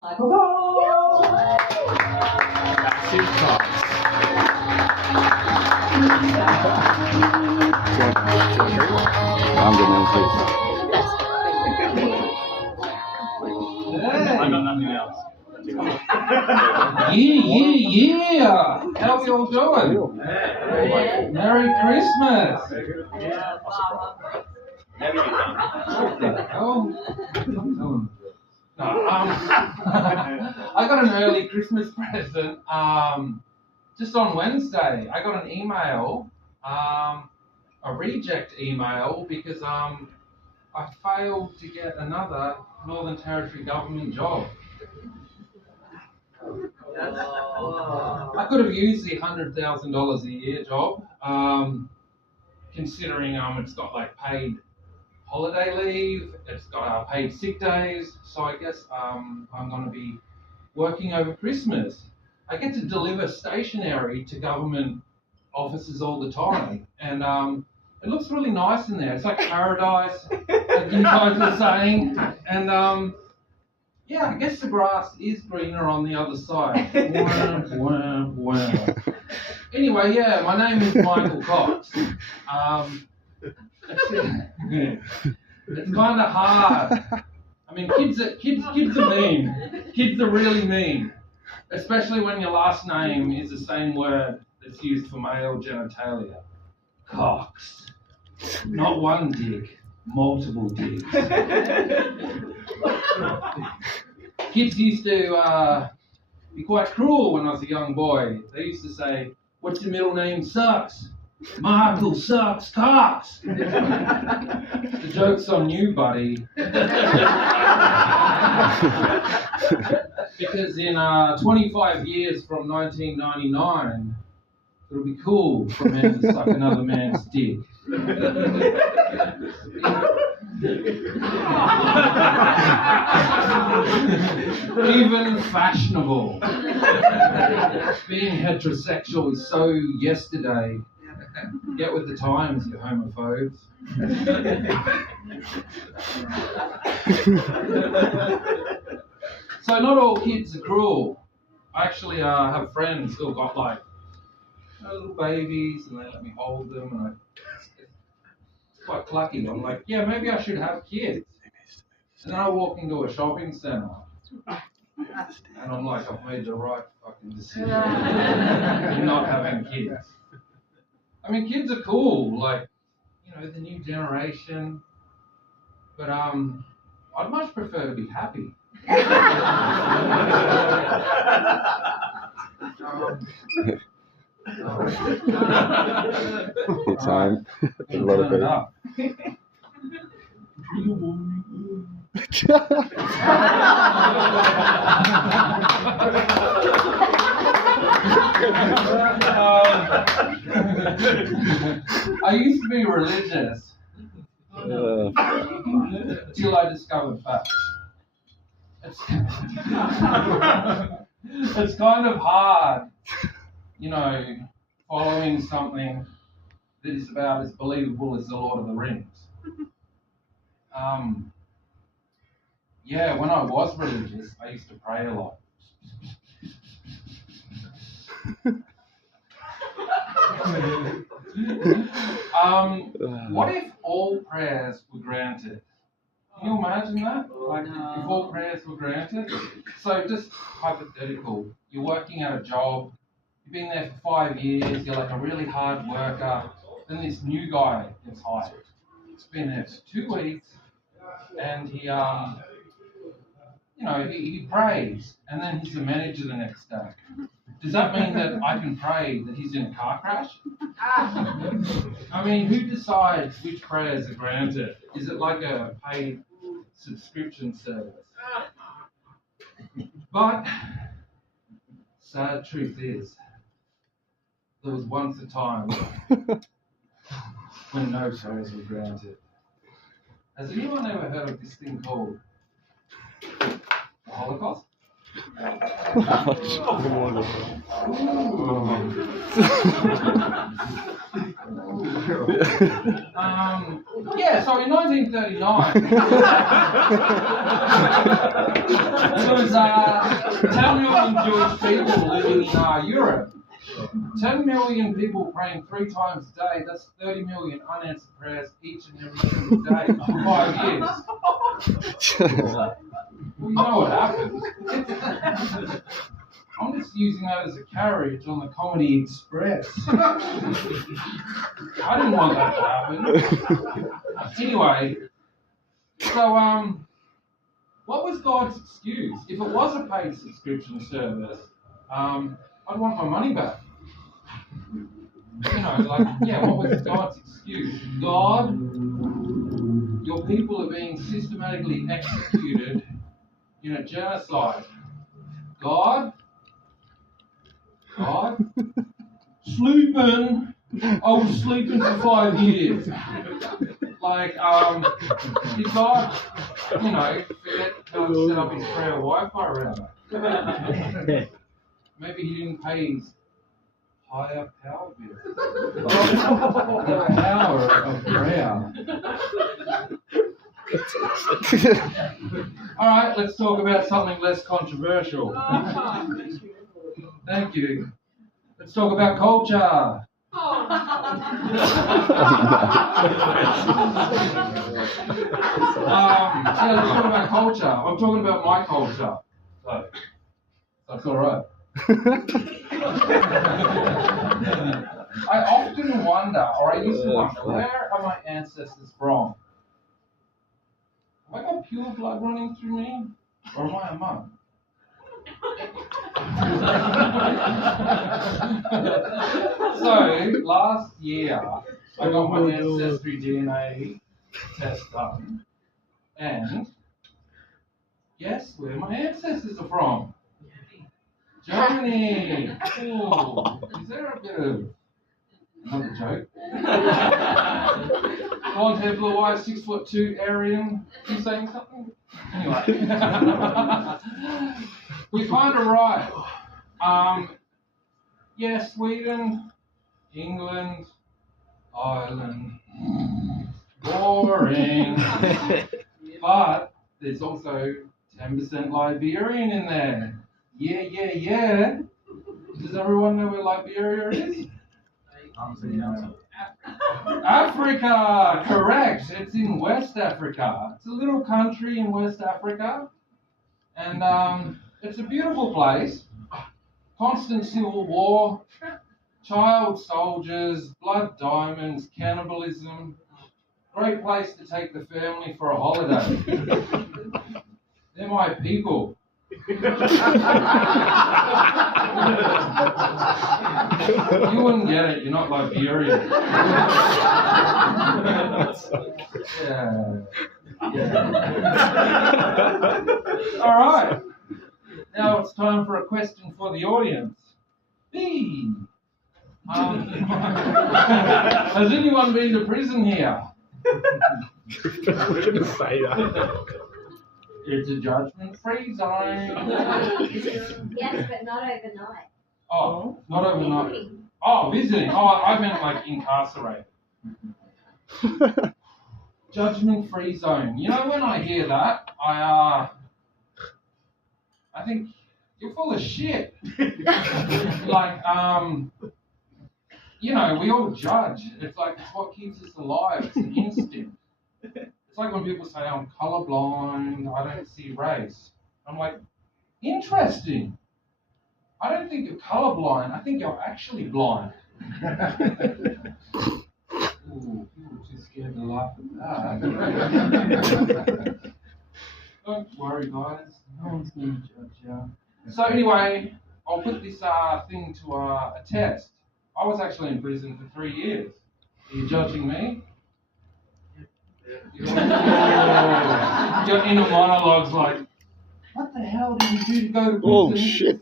I'm gonna I got nothing else. Yeah. How are we all doing? Merry Christmas. Never you done. Oh. No, I got an early Christmas present just on Wednesday. I got an email, a reject email, because I failed to get another Northern Territory government job. I could have used the $100,000 a year job, considering it's got like paid holiday leave, it's got paid sick days, so I guess I'm going to be working over Christmas. I get to deliver stationery to government offices all the time, and it looks really nice in there. It's like paradise, like you guys are saying, and yeah, I guess the grass is greener on the other side. Anyway, yeah, my name is Michael Cox. It's kind of hard. I mean, kids are mean. Kids are really mean, especially when your last name is the same word that's used for male genitalia. Cox. Not one dick, multiple dicks. Kids used to be quite cruel when I was a young boy. They used to say, "What's your middle name? Sucks. Michael Sucks Cox." The joke's on you, buddy. Because in 25 years from 1999, it'll be cool for a man to suck another man's dick. Even fashionable. Being heterosexual is so yesterday. Get with the times, you homophobes. So not all kids are cruel. I actually have friends who've got like little babies, and they let me hold them, and it's quite clucky. I'm like, yeah, maybe I should have kids. And then I walk into a shopping centre, and I'm like, I've made the right fucking decision in not having kids. I mean, kids are cool, like, you know, the new generation, but I'd much prefer to be happy. It's time. A lot of it. I used to be religious till I discovered facts. It's kind of hard, you know, following something that is about as believable as The Lord of the Rings. Yeah, when I was religious, I used to pray a lot. What if all prayers were granted? Can you imagine that? Like, if all prayers were granted? So just hypothetical, you're working at a job, you've been there for 5 years, you're like a really hard worker, then this new guy gets hired. He's been there for 2 weeks, and he prays, and then he's the manager the next day. Does that mean that I can pray that he's in a car crash? I mean, who decides which prayers are granted? Is it like a paid subscription service? But sad truth is, there was once a time when no prayers were granted. Has anyone ever heard of this thing called the Holocaust? Yeah, so in 1939, there was 10 million Jewish people living in Europe. 10 million people praying 3 times a day. That's 30 million unanswered prayers each and every single day for 5 years. Well, you know what happened. I'm just using that as a carriage on the Comedy Express. I didn't want that to happen. Anyway, so what was God's excuse? If it was a paid subscription service, I'd want my money back. You know, like, yeah, what was God's excuse? God, your people are being systematically executed in a genocide. God, sleeping. I was sleeping for 5 years. Like, did God, you know, forget how to set up his prayer Wi-Fi router? Maybe he didn't pay his higher power bill. The power of prayer. All right, let's talk about something less controversial. Thank you. Let's talk about culture. Yeah, let's talk about culture. I'm talking about my culture. So, that's all right. I often wonder, or I used to wonder, where are my ancestors from? Have I got pure blood running through me? Or am I a monk? So, last year, I got my ancestry DNA test done. And guess where my ancestors are from? Germany! Ooh, is there a bit of another joke? Blonde hair, blue eyes, 6'2" Aryan. You saying something? Anyway. We're kind of right. Yeah, Sweden, England, Ireland. Boring. But there's also 10% Liberian in there. Yeah. Does everyone know where Liberia is? Africa, correct. It's in West Africa. It's a little country in West Africa. And it's a beautiful place. Constant civil war, child soldiers, blood diamonds, cannibalism. Great place to take the family for a holiday. They're my people. You wouldn't get it, you're not Liberian. Yeah. All right. Now it's time for a question for the audience. B. Has anyone been to prison here? I'm going to say that. It's a judgment-free zone. Yes, but not overnight. Oh, not overnight. Oh, visiting. Oh, I meant like incarcerated. Judgment-free zone. You know, when I hear that, I think you're full of shit. Like, you know, we all judge. It's like, it's what keeps us alive. It's an instinct. It's like when people say, I'm colorblind, I don't see race. I'm like, interesting. I don't think you're colorblind. I think you're actually blind. Ooh, people are too scared to laugh at that. Don't worry, guys. No one's going to judge you. So anyway, I'll put this thing to a test. I was actually in prison for 3 years. Are you judging me? Your inner monologue's like, what the hell did you do to go to prison Oh, shit.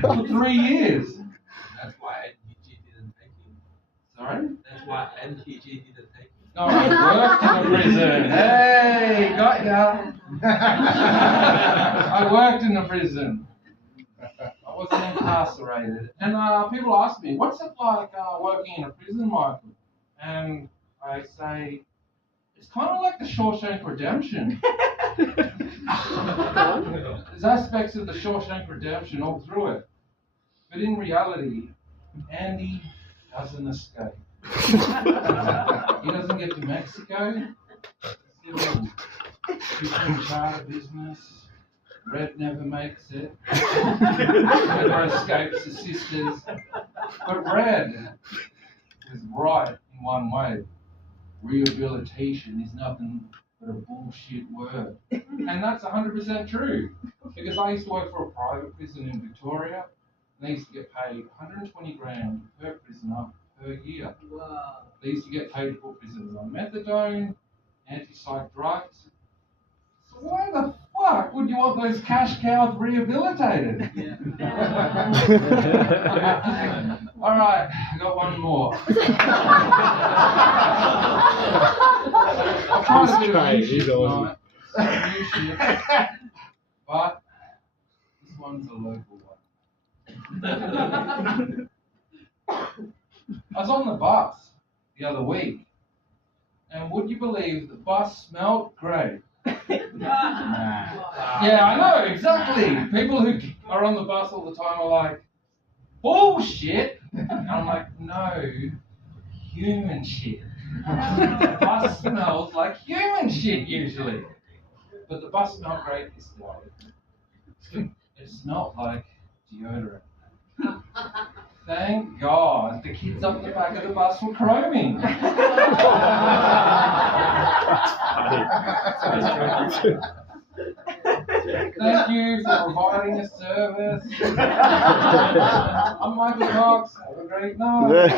for 3 years? That's why NTG didn't take him. Sorry? That's why NTG didn't take him. No, I worked in a prison. Hey, got ya. I worked in a prison. I wasn't incarcerated. And people ask me, what's it like working in a prison, Michael? and I say, it's kind of like the Shawshank Redemption. There's aspects of the Shawshank Redemption all through it. But in reality, Andy doesn't escape. He doesn't get to Mexico. He's in charter business. Red never makes it. Never escapes his sisters. But Red was right in one way. Rehabilitation is nothing but a bullshit word. And that's 100% true. Because I used to work for a private prison in Victoria. And they used to get paid 120 grand per prisoner per year. Wow. They used to get paid to put prisoners on methadone, anti-psych drugs. So why the fuck would you want those cash cows rehabilitated? All right, I got one more. I'll try to do a new He's shit awesome. tonight. New shit. But this one's a local one. I was on the bus the other week, and would you believe the bus smelled great? Yeah, I know, exactly. People who are on the bus all the time are like, bullshit. And I'm like, no, human shit. The bus smells like human shit usually. But the bus smelled great this day. It smelled like deodorant. Thank God the kids up the back of the bus were chroming. Thank you for providing a service. I'm Michael Cox. Have a great night.